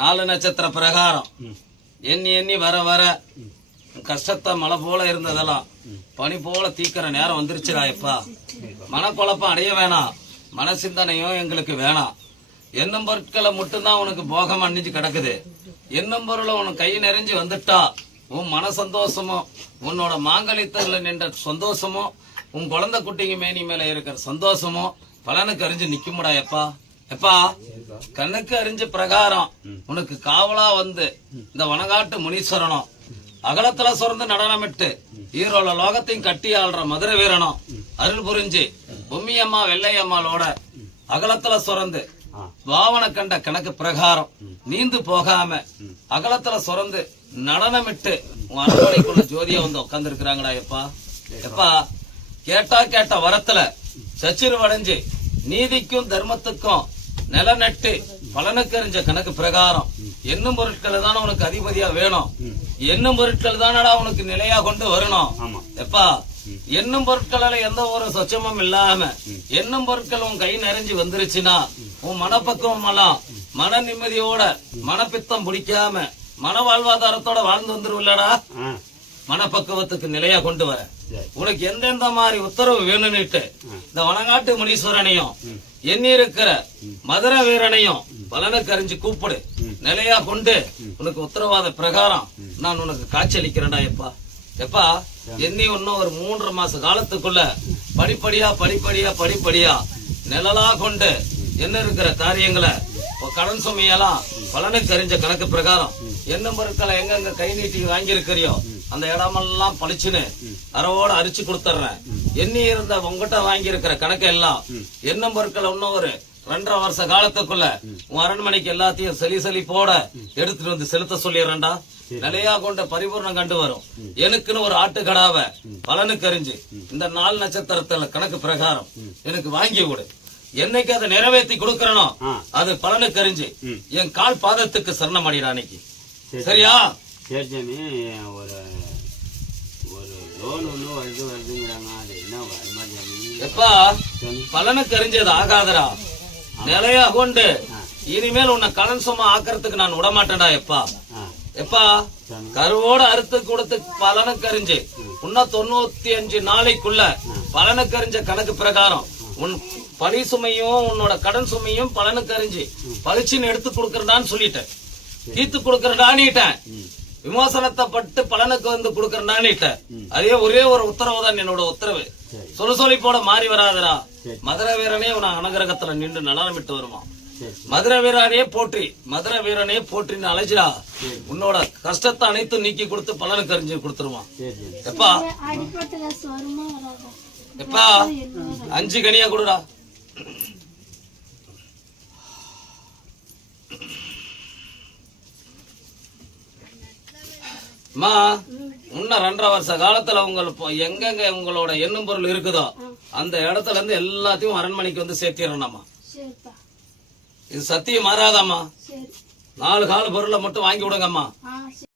நாலு நட்சத்திர பிரகாரம் எண்ணி எண்ணி வர வர கஷ்டத்தை மழை போல இருந்ததெல்லாம் பனி போல தீக்கிற நேரம் வந்துருச்சுடாயப்பா. மனக்குழப்பம் அடைய வேணாம், மன சிந்தனையும் எங்களுக்கு வேணாம். எண்ணம் பொருட்களை மட்டும்தான் உனக்கு போகம் அணிஞ்சு கிடக்குது. எண்ணம் பொருளை உனக்கு கை நிறைஞ்சு வந்துட்டா உன் மன சந்தோஷமும் உன்னோட மாங்கலித்தர்ல நின்ற சந்தோஷமும் உன் குழந்தை குட்டிங்க மேனி மேல இருக்கிற சந்தோஷமும் பலனுக்கு அறிஞ்சு நிக்குமுடா எப்பா. எப்பா கண்ணுக்கு அறிஞ்ச பிரகாரம் உனக்கு காவலா வந்து இந்த வனகாட்டு முனீஸ்வரனும் அகலத்துல சுரந்து நடனமிட்டு ஈரோல லோகத்தையும் கட்டி ஆள்ற மதுரை வீரனும் அருள் புரிஞ்சு பொம்மியம்மா வெள்ளையம்மாளோட அகலத்துல சுரந்து பாவனை கண்ட கணக்கு பிரகாரம் நீந்து போகாம அகலத்துல சுரந்து நடனமிட்டு உன் அரண்மனைக்குள்ள ஜோதியா வந்து உட்கார்ந்து இருக்கிறாங்கடா எப்பா. எப்பா கேட்ட வரத்துல சச்சிறுவடைஞ்சு நீதிக்கும் தர்மத்துக்கும் நில நட்டு பலனுக்கு அறிஞ்ச கணக்கு பிரகாரம் எண்ணும் பொருட்கள் தானே உனக்கு அதிபதியா வேணும். எண்ணும் பொருட்கள் தானடா உனக்கு நிலையா கொண்டு வரணும். எப்பா எண்ணும் பொருட்களால எந்த ஒரு சொச்சமும் இல்லாம எண்ணும் பொருட்கள் உன் கை நிறைஞ்சு வந்துருச்சுன்னா உன் மனப்பக்குவம் எல்லாம் மன நிம்மதியோட மனப்பித்தம் பிடிக்காம மன வாழ்வாதாரத்தோட வாழ்ந்து வந்துருவில்லடா. மனப்பக்குவத்துக்கு நிலையா கொண்டு வர உனக்கு எந்தெந்த மாதிரி உத்தரவு வேணும்னுட்டு இந்த வனங்காட்டு முனீஸ்வரனையும் எண்ணி இருக்கிற மதுரை வீரனையும் பலனுக்கு அறிஞ்சு கூப்பிடு. நிலையா கொண்டு உனக்கு உத்தரவாத பிரகாரம் நான் உனக்கு காட்சி அளிக்கிறேன்டா எப்பா. எப்பா எண்ணி இன்னும் ஒரு 3.5 மாச காலத்துக்குள்ள படிப்படியா நிழலா கொண்டு என்ன இருக்கிற காரியங்களை கடன் சுமையெல்லாம் பலனுக்கு அறிஞ்ச கணக்கு பிரகாரம் என்ன பொருட்களை எங்க கை நீட்டி வாங்கி இருக்கிறியோ அந்த இடமெல்லாம் பழிச்சுன்னு அறவோட அரிச்சு கொடுத்துறேன். எண்ணி இருந்த உங்ககிட்ட வாங்கி இருக்கிற கணக்கு எல்லாம் எண்ணம் பொருட்களை இன்னும் ஒரு 2.5 வருஷ காலத்துக்குள்ள உன் அரண்மனைக்கு எல்லாத்தையும் சலி போட எடுத்துட்டு வந்து செலுத்த சொல்லிடுறேன்டா. நிலையா கொண்ட பரிபூர்ணம் கண்டு வரும். எனக்குன்னு ஒரு ஆட்டுக்கடாவை பலனுக்கு அறிஞ்சு இந்த 4 நட்சத்திரத்துல கணக்கு பிரகாரம் எனக்கு வாங்கி கொடு. என்னைக்கு அதை நிறைவேற்றி கொடுக்கறனோ அது பலனுக்கு அறிஞ்சு என் கால் பாதத்துக்கு சரணம் அடிடா அன்னைக்கு. சரியா? எப்பா பலனுக்கு அறிஞ்சது ஆகாதரா. நிலையா கொண்டு இனிமேல் உன்னை கடன் சும்மா ஆக்கிறதுக்கு நான் விடமாட்டேன்டா எப்பா. எப்பா கருவோட அறுத்து கொடுத்து பலனுக்கு அறிஞ்சு இன்னும் 95 நாளைக்குள்ள பலனுக்கு அறிஞ்ச கணக்கு பிரகாரம் உன் பணி சுமையும் உன்னோட கடன் சுமையும் பலனுக்கு அறிஞ்சு பளிச்சுன்னு எடுத்து கொடுக்கறதான்னு சொல்லிட்டேன். தீர்த்து கொடுக்கறதான்னுட்டேன். விமோசனத்தை பட்டு பலனுக்கு வந்து கொடுக்கறதான்னுட்டேன். அதே ஒரே ஒரு உத்தரவு தான் என்னோட உத்தரவு. சொல்லி போட மாறி வராதரா. மதுரை வீரனே உன அனுகிரகத்துல நின்று நடனமிட்டு வருமா. மதுரை வீரனே போற்றின்னு அழைச்சிடா. உன்னோட கஷ்டத்தை அனைத்தும் நீக்கி கொடுத்து பலனுக்கு அறிஞ்சு கொடுத்துருவான். எப்பா எப்பா 5 கனியா கொடுடா. அம்மா இன்னும் 2.5 வருஷ காலத்துல எங்கெங்க உங்களோட எண்ணும் பொருள் இருக்குதோ அந்த இடத்துல இருந்து எல்லாத்தையும் அரண்மனைக்கு வந்து சேர்த்திடணும்மா. இது சத்தியம் மாறாதாம்மா. 4 கால பொருளை மட்டும் வாங்கி விடுங்கம்மா.